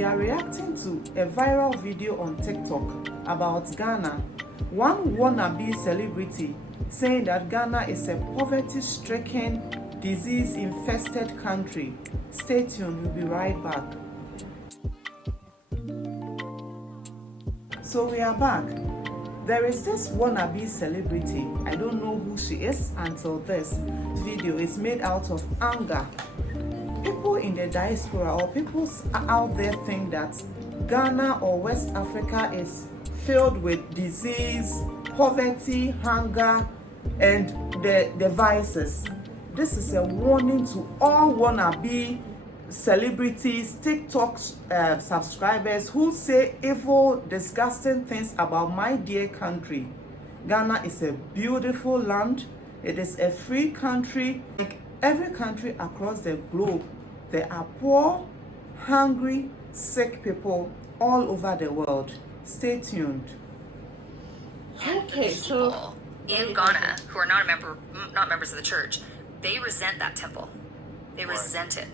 we are reacting to a viral video on TikTok about Ghana. One wannabe celebrity saying that Ghana is a poverty-stricken, disease-infested country. Stay tuned, we'll be right back. So we are back. There is this wannabe celebrity. I don't know who she is until this video is made out of anger. People in the diaspora or people out there think that Ghana or West Africa is filled with disease, poverty, hunger, and the vices. This is a warning to all wannabe celebrities, TikTok subscribers who say evil, disgusting things about my dear country. Ghana is a beautiful land. It is a free country. Like every country across the globe, there are poor, hungry, sick people all over the world. Stay tuned. Okay, so in Ghana, who are not members of the church, they resent that temple. They resent it.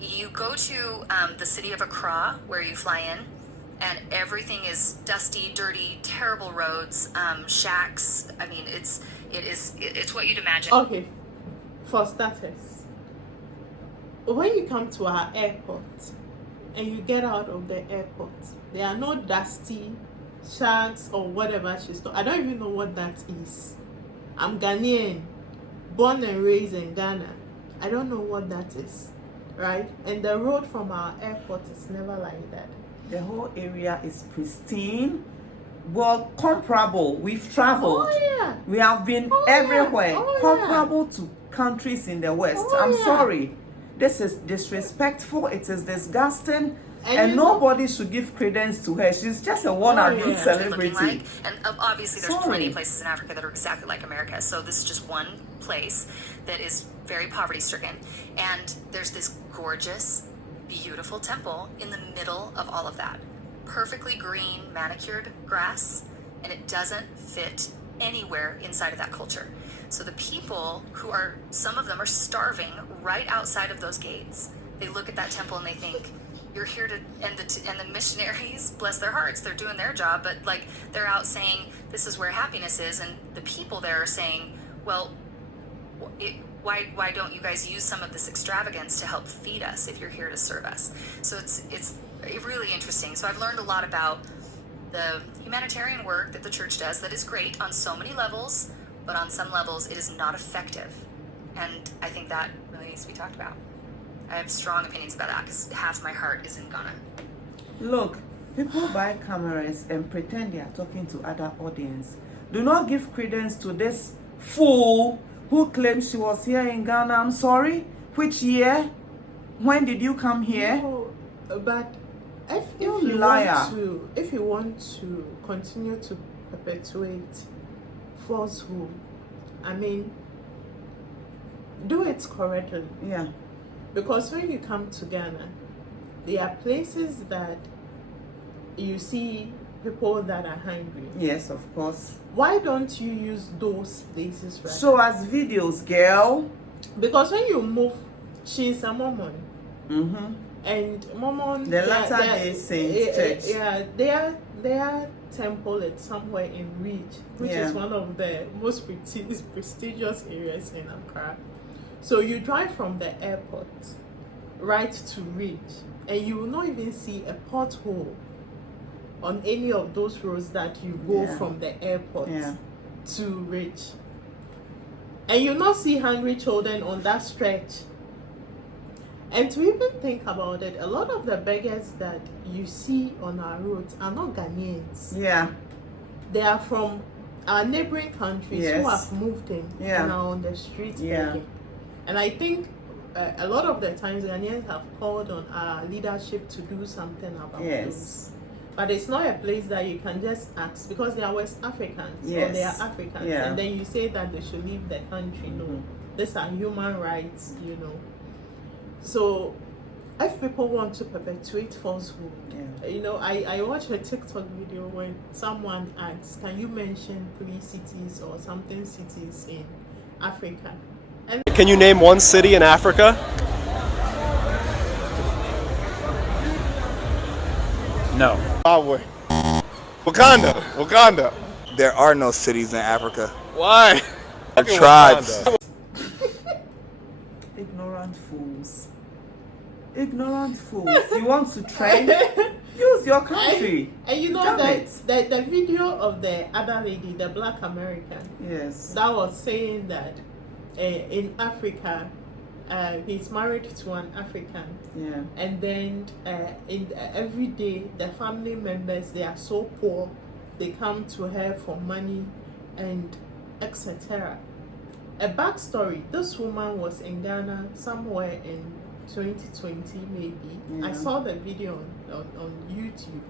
You go to the city of Accra, where you fly in, and everything is dusty, dirty, terrible roads, shacks. I mean, it's what you'd imagine. Okay, for starters, when you come to our airport and you get out of the airport, there are no dusty shacks or whatever she's talking. I don't even know what that is. I'm Ghanaian, born and raised in Ghana. I don't know what that is. Right? And the road from our airport is never like that. The whole area is pristine. Well, comparable. We've traveled. Oh, yeah. We have been everywhere. Comparable to countries in the West. I'm sorry. This is disrespectful. It is disgusting. And nobody should give credence to her. She's just a wannabe celebrity. Like. And obviously there's plenty of places in Africa that are exactly like America. So this is just one place that is very poverty-stricken. And there's this gorgeous, beautiful temple in the middle of all of that. Perfectly green, manicured grass. And it doesn't fit anywhere inside of that culture. So the people who are, some of them are starving right outside of those gates. They look at that temple and they think, you're here to, and the missionaries, bless their hearts, they're doing their job, but like they're out saying this is where happiness is, and the people there are saying, well, why don't you guys use some of this extravagance to help feed us if you're here to serve us? So it's really interesting. So I've learned a lot about the humanitarian work that the church does that is great on so many levels, but on some levels it is not effective, and I think that really needs to be talked about. I have strong opinions about that because half my heart is in Ghana. Look, people buy cameras and pretend they are talking to other audience. Do not give credence to this fool who claims she was here in Ghana. I'm sorry. Which year? When did you come here? No, but if you want to continue to perpetuate falsehood, I mean, do it correctly. Yeah. Because when you come to Ghana, there are places that you see people that are hungry. Yes, of course. Why don't you use those places right Show us videos, girl. Because when you move, she's a Mormon. And Mormon... The Latter-day Saints Church. Yeah, their temple is somewhere in Ridge, which is one of the most prestigious areas in Accra. So you drive from the airport right to Ridge, and you will not even see a pothole on any of those roads that you go from the airport to Ridge. And you'll not see hungry children on that stretch. And to even think about it, a lot of the beggars that you see on our roads are not Ghanaians. Yeah. They are from our neighboring countries who have moved in and are on the streets begging. And I think a lot of the times Ghanaians have called on our leadership to do something about this. But it's not a place that you can just ask, because they are West Africans or they are Africans. And then you say that they should leave the country. No, these are human rights, you know. So if people want to perpetuate falsehood, you know, I watched a TikTok video when someone asked, can you mention 3 cities or something cities in Africa? Can you name one city in Africa? No. Zimbabwe. Wakanda. There are no cities in Africa. Why? They're tribes. Ignorant fools. Ignorant fools. You want to trend? Use your country. And you know that the video of the other lady, the black American, yes, that was saying that in Africa, he's married to an African. Yeah. And then every day, the family members, they are so poor, they come to her for money and etc. A backstory: this woman was in Ghana somewhere in 2020 maybe. Yeah. I saw the video on YouTube,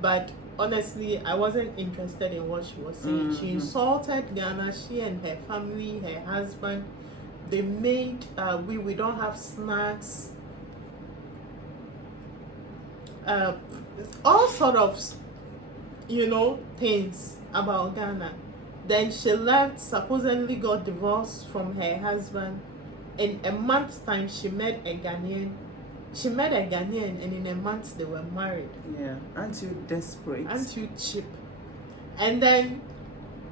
but honestly I wasn't interested in what she was saying. She insulted Ghana. She and her family, her husband, they made we don't have snacks, all sort of things about Ghana. Then she left, supposedly got divorced from her husband. In a month's time, she met a Ghanaian, and in a month they were married. Yeah, aren't you desperate? Aren't you cheap? And then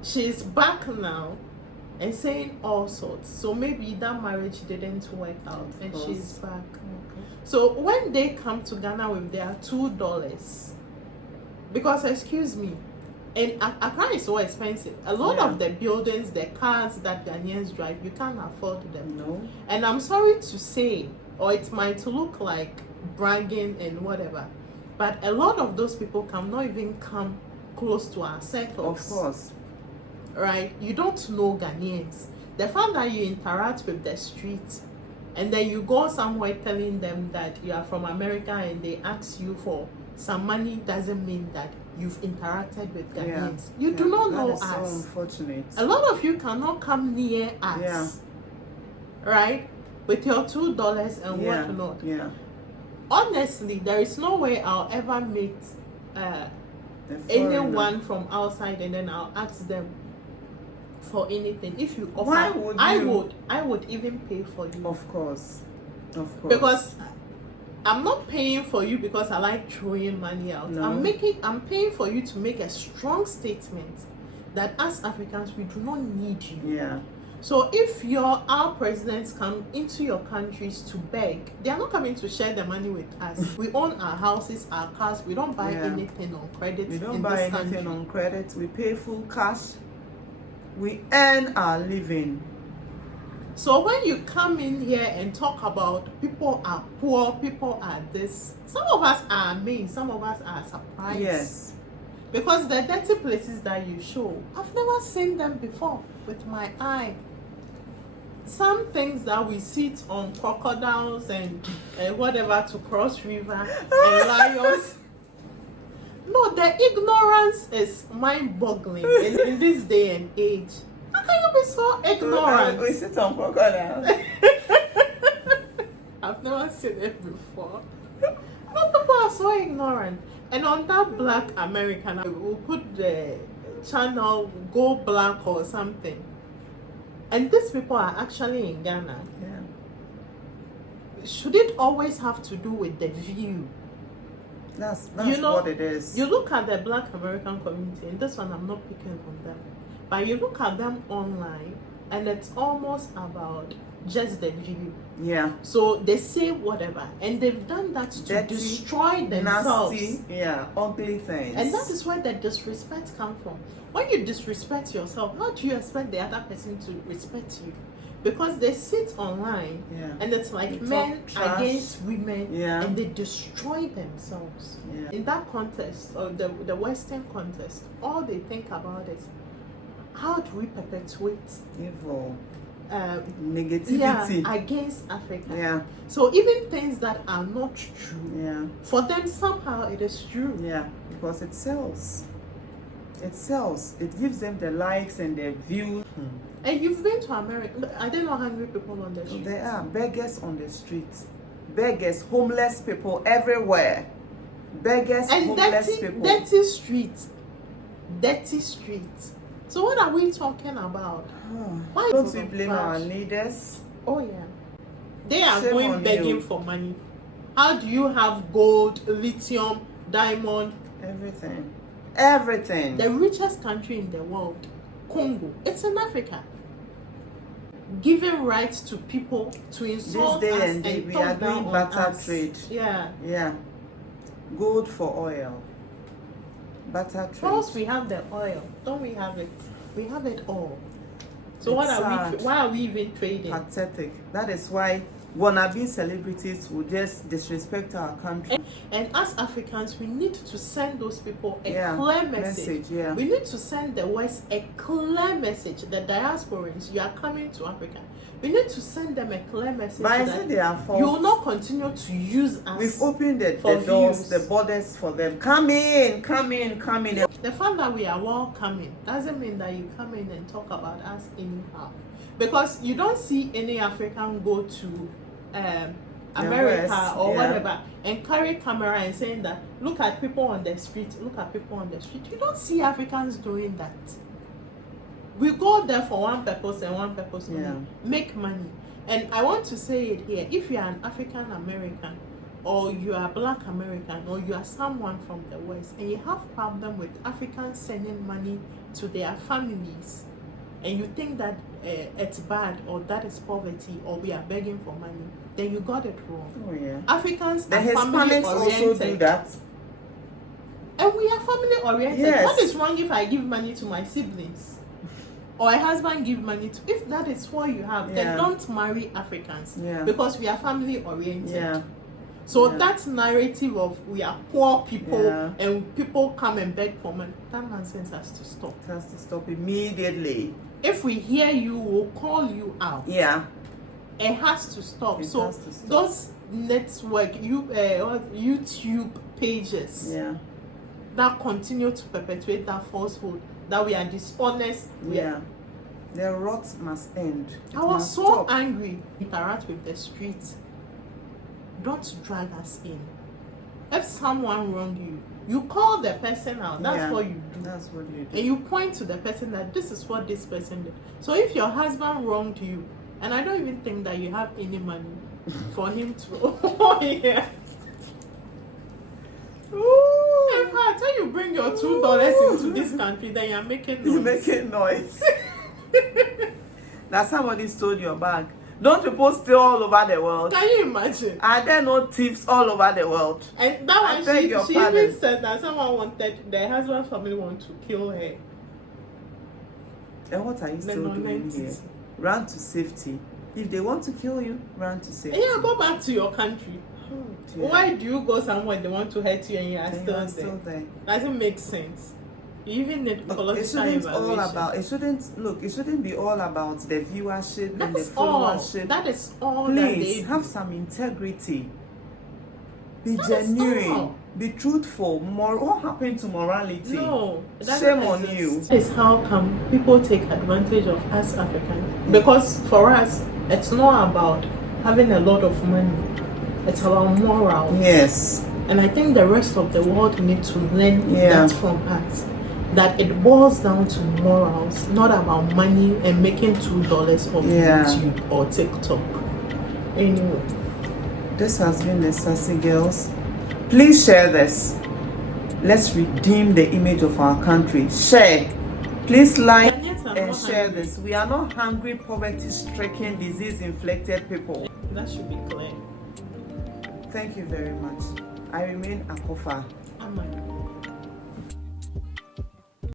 she's back now and saying all sorts. So maybe that marriage didn't work out, and she's back. Okay. So when they come to Ghana with their $2, because excuse me, and Accra is so expensive. A lot of the buildings, the cars that Ghanaians drive, you can't afford them. No. And I'm sorry to say, or it might look like bragging and whatever, but a lot of those people cannot even come close to our circles. Of course. Right? You don't know Ghanaians. The fact that you interact with the street and then you go somewhere telling them that you are from America and they ask you for some money doesn't mean that you've interacted with Ghanaians. You do not know us. That is so unfortunate. A lot of you cannot come near us. Right? With your $2 and whatnot. Yeah. Honestly, there is no way I'll ever meet anyone from outside and then I'll ask them for anything. If you offer, why would you? I would even pay for you. Of course. Because I'm not paying for you because I like throwing money out. No. I'm paying for you to make a strong statement that as Africans we do not need you. Yeah. So if our presidents come into your countries to beg, they are not coming to share the money with us. We own our houses, our cars. We don't buy anything on credit. We don't buy anything on credit. We pay full cash. We earn our living. So when you come in here and talk about people are poor, people are this, some of us are amazed, some of us are surprised. Yes. Because the dirty places that you show, I've never seen them before with my eye. Some things that we sit on crocodiles and whatever to cross river and lions. No, the ignorance is mind-boggling in this day and age. How can you be so ignorant? We sit on crocodiles. I've never seen it before. No, people are so ignorant. And on that black American, we'll put the channel Go Black or something. And these people are actually in Ghana. Yeah. Should it always have to do with the view? That's what it is. You look at the black American community, and this one I'm not picking on them, but you look at them online and it's almost about just the view. Yeah. So they say whatever, and they've done that to destroy themselves. Nasty, ugly things. And that is where the disrespect comes from. When you disrespect yourself, how do you expect the other person to respect you? Because they sit online and it's like men against women and they destroy themselves. Yeah. In that context, or the Western context, all they think about is how do we perpetuate evil, negativity against Africa. Yeah. So even things that are not true, for them somehow it is true. Yeah, because it sells. It sells. It gives them the likes and the views. And you've been to America. Are there not hungry people on the street? There are beggars on the streets. Beggars, homeless people everywhere. Beggars, and homeless people. Dirty streets. Dirty streets. So what are we talking about? Why don't we blame our leaders? Oh yeah. They are Shame going on begging you. for money. How do you have gold, lithium, diamond, everything. The richest country in the world, Congo, it's in Africa. Giving rights to people to insult this day us and and we talk are down doing on barter us. trade. Yeah. Gold for oil. Barter trade. First we have the oil, don't we have it? We have it all. So It's why are we even trading? Pathetic. That is why wannabe celebrities will just disrespect our country. And as Africans, we need to send those people a clear message. Yeah. We need to send the West a clear message. The diasporans, you are coming to Africa. We need to send them a clear message But that they are you will not continue to use us. We've opened the doors, views. the borders for them. Come in. The fact that we are welcoming doesn't mean that you come in and talk about us anyhow. Because you don't see any African go to America West, or whatever and carry camera and saying that look at people on the street. You don't see Africans doing that. We go there for one purpose and one purpose only, make money. And I want to say it here, if you are an African American or you are Black American or you are someone from the West and you have problem with Africans sending money to their families and you think that it's bad or that is poverty or we are begging for money, then you got it wrong. Africans the are Hispanics family oriented. also do that. And we are family oriented. Yes. What is wrong if I give money to my siblings? Or a husband give money to, if that is what you have, then don't marry Africans. Because we are family oriented. So that narrative of we are poor people and people come and beg for money, that nonsense has to stop. It has to stop immediately. If we hear you, we'll call you out. It has to stop. Those network, YouTube pages that continue to perpetuate that falsehood, that we are dishonest. The rot must end. I was so angry. Interact with the street. Don't drag us in. If someone wronged you, you call the person out. That's what you do. That's what you do. And you point to the person that this is what this person did. So if your husband wronged you, and I don't even think that you have any money for him to In fact, when you bring your $2 into this country, then you're making noise. You're making noise. That somebody stole your bag. Don't people steal all over the world? Can you imagine? Are there no thieves all over the world? And that one, she even said that someone wanted, the husband's family want to kill her. And what are you still doing here? Run to safety. If they want to kill you, run to safety. And go back to your country. Why do you go somewhere they want to hurt you and you are still there? Doesn't make sense. You even need political evaluation. It shouldn't be all about the viewership and the followership. That is all. Please have some integrity. Be genuine. Be truthful. What happened to morality? No, shame on you. That is how come people take advantage of us Africans. Because for us, it's not about having a lot of money. It's about morals. Yes. And I think the rest of the world need to learn that from us. That it boils down to morals, not about money and making $2 off YouTube or TikTok. Anyway. This has been the Sassy Girls. Please share this. Let's redeem the image of our country. Share. Please like and share this. We are not hungry, poverty-stricken, disease-inflicted people. That should be clear. Thank you very much. I remain Akofa. Amen.